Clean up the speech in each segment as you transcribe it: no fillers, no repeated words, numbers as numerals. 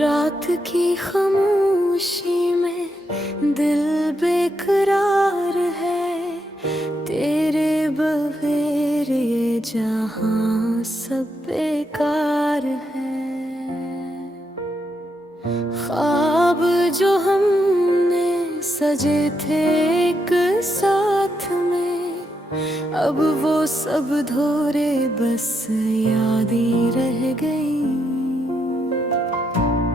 रात की खामोशी में दिल बेकरार है, तेरे बगैर ये जहां सब बेकार है। ख्वाब जो हमने सजे थे एक साथ में, अब वो सब धोरे बस याद ही रह गई।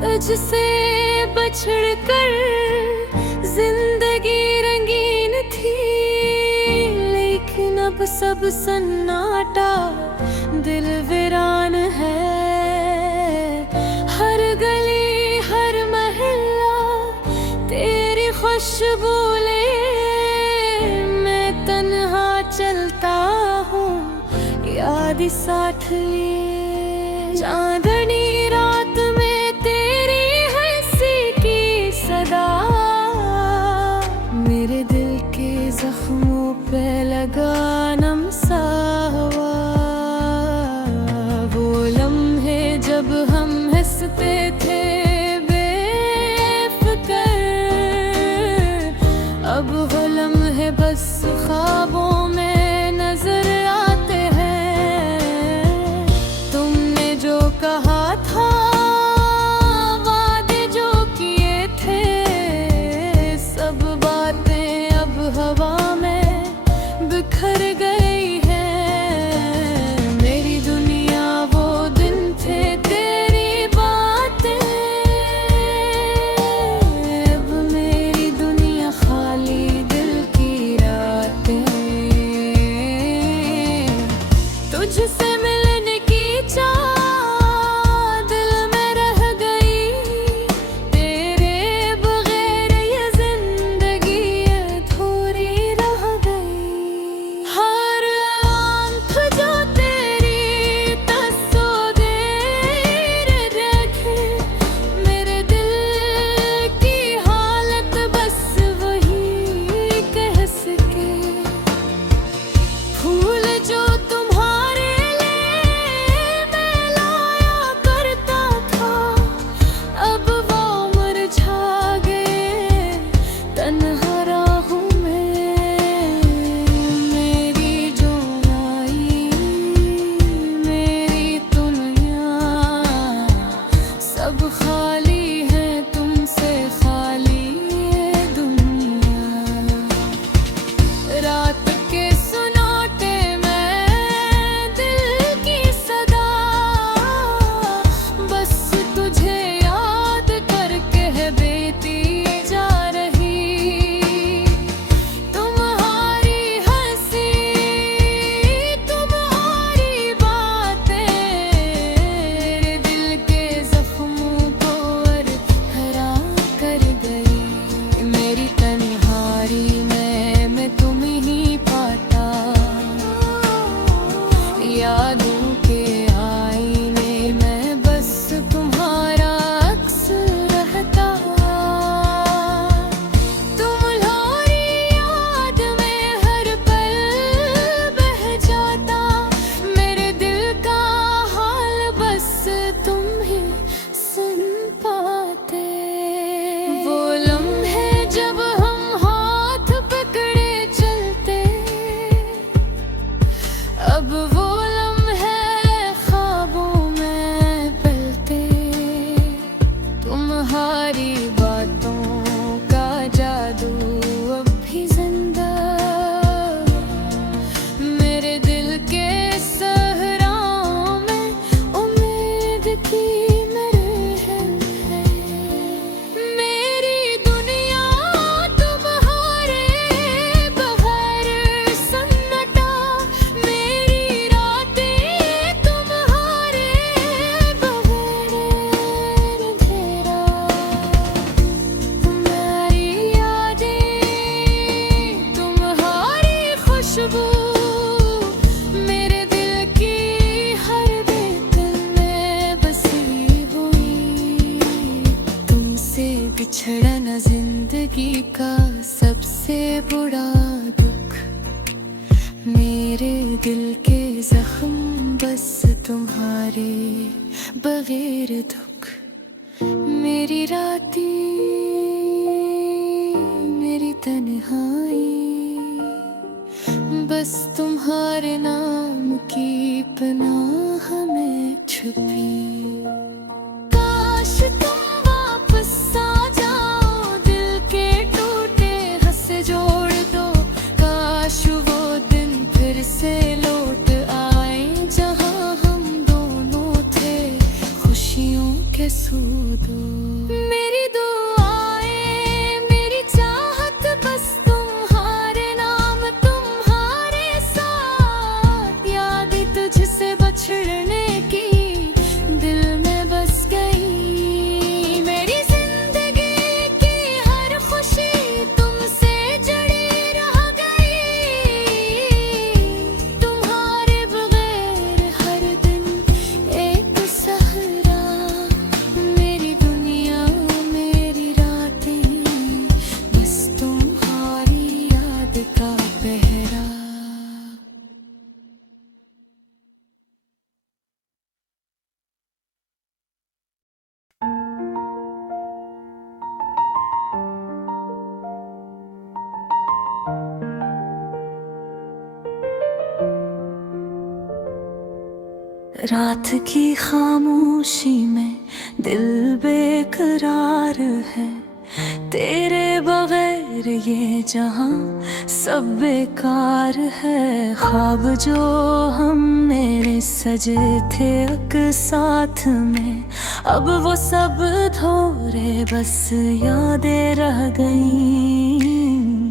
तुझसे बछड़ कर जिंदगी रंगीन थी, लेकिन अब सब सन्नाटा दिल वीरान है। हर गली हर महल्ला तेरी खुशबू ले, मैं तन्हा चलता हूँ याद ही साथ लिए। चांदनी रात में तेरी हंसी की सदा, मेरे दिल के जख्मों पे लगा नम सा हवा। वो लम्हे जब हम हंसते थे बेफिक्र, अब वो लम्हे बस ख्वाबों में नजर आते हैं। तुमने जो कहा था, वादे जो किए थे, सब बातें अब हवा में बिखर गई है। मेरी दुनिया वो दिन थे तेरी बातें, अब मेरी दुनिया खाली दिल की रातें। तुझसे मिलने की चाह दिल में रह गई, तेरे बगैर ये जिंदगी अधूरी रह गई। हर आंख जो तेरी तस्वीर देखे, मेरे दिल की हालत बस वही कह सके। फूल जो तुम्हारे लिए मैं लाया करता था, अब वो मुरझा गए तन्हा राहों में। मेरी जो आई मेरी दुनिया, सब खाली है तुमसे खाली ये दुनिया। रात के सुनाटे में दिल की सदा, बस तुझे याद करके है बेती जा रही। तुम्हारी हंसी तुम्हारी बातें, मेरे दिल के जख्मों को बिछड़ना जिंदगी का सबसे बुरा दुख। मेरे दिल के जख्म बस तुम्हारे बगैर दुख। मेरी रातें, मेरी तन्हाई, बस तुम्हारे नाम की पनाह में छुपी। काश तुम वापस आ जाओ, दिल के टूटे हंसे जोड़ दो। काश वो दिन फिर से लौट आए जहां हम दोनों थे खुशियों के सूदों। मेरी दुआएं, मेरी चाहत बस तुम्हारे नाम, तुम्हारे साथ। यादें तुझसे बछड़ने की दिल में बस गई। मेरी जिंदगी की हर खुशी तुमसे जुड़ी रह गई। तुम्हारे बगैर हर दिन एक सहरा। मेरी दुनिया, मेरी रातें, बस तुम्हारी याद का पहरा। रात की खामोशी में दिल बेकरार है। तेरे बगैर ये जहां सब बेकार है। ख्वाब जो हम मेरे सजे थे अक साथ में, अब वो सब धोरे बस यादें रह गईं।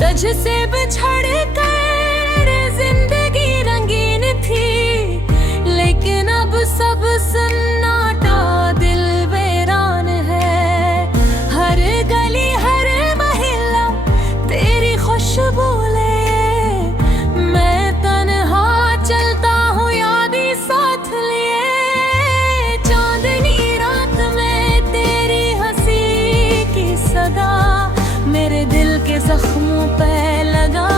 तुझसे बिछड़ कर जिंदगी रंगीन थी, लेकिन अब सब सन्नाटा दिल वीरान है। हर गली हर महिला तेरी खुशबू ले, मैं तन्हा चलता हूँ यादें साथ लिए। चांदनी रात में तेरी हंसी की सदा, मेरे दिल के जख्मों पे लगा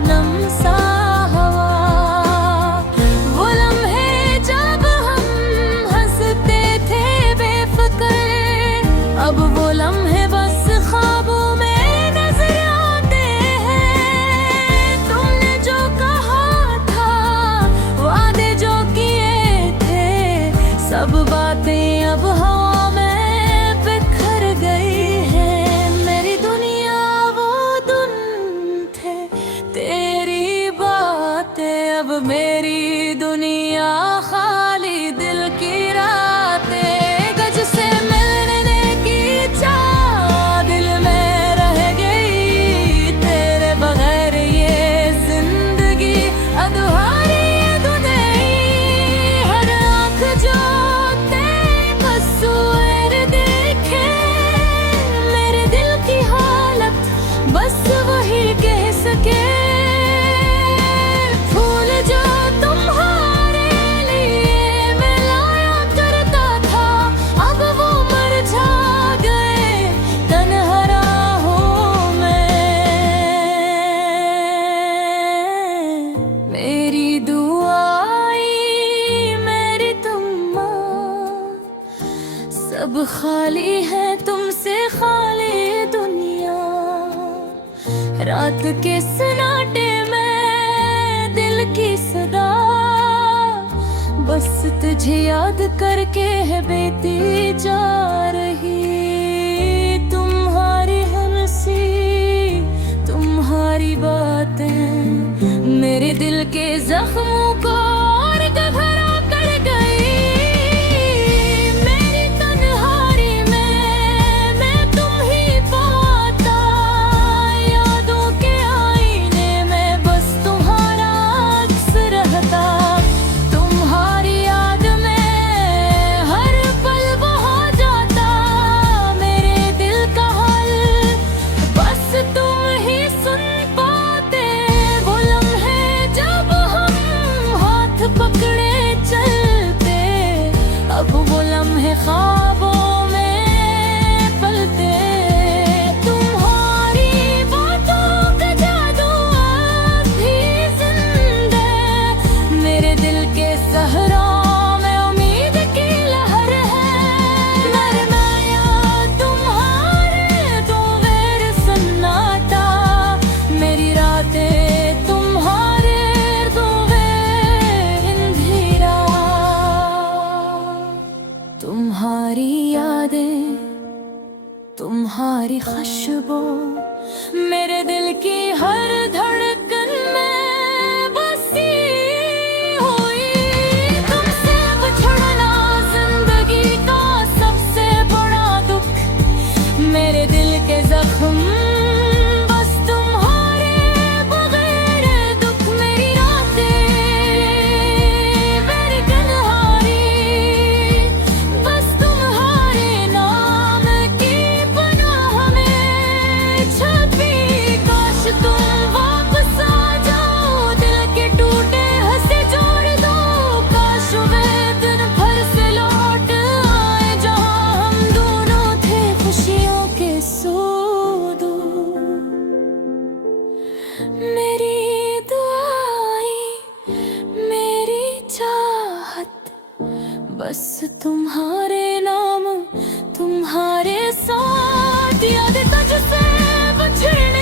नम सा हवा। वो लम्हे जब हम हंसते थे बेफिक्र, अब वो लम्हे बस ख्वाबों में नजर आते हैं। तुमने जो कहा था, वादे जो किए थे, सब बातें अब हवा में बिखर गई हैं। मेरी दुनिया वो दिन थे, तेरी बातें अब मेरी दुनिया खाली दिल की रातें। गज से मिलने की चाह दिल में रह गई। तेरे बगैर ये जिंदगी अधूरी अधूरी। हर आँख जो तेरे कसूर देखे, मेरे दिल की हालत बस वही कह सके। फूल जो तुम्हारे लिए मैं लाया करता था, अब वो मुरझा गए तन्हा राहों में। मेरी दुआई, मेरी तुम्मा, सब खाली है तुमसे खाली दुनिया। रात के सन्नाटे में दिल की सदा, बस तुझे याद करके है बीती जा रही। तुम्हारी हंसी, तुम्हारी बातें मेरे दिल के जख्मों को और गहरा कर गई। मेरी तन्हाई में मैं तुम ही पाता, यादों के आईने में बस तुम्हारा अक्स रहता। तुम्हारी याद में हर पल वहाँ जाता, मेरे दिल का हाल बस तुम ही सुन पाते। वो लम्हे जब हम तुम्हारी यादें, तुम्हारी खुशबू मेरे दिल की हर धड़कन में बसी हुई। तुमसे बिछड़ना जिंदगी का सबसे बड़ा दुख, मेरे दिल के जख्म बस तुम्हारे बगैर दुख। मेरी रातें, मेरी तन्हाई बस तुम्हारे नाम की पनाह में छुपी। काश तुम वापस आ जाओ, दिल के टूटे हंसे जोड़ दो। काश वे दिन फिर से लौट आए जहाँ हम दोनों थे खुशियों के सूदू। मेरी दुआएं, मेरी चाहत बस तुम्हारे नाम, तुम्हारे साथ। यादें तुझसे बिछड़ना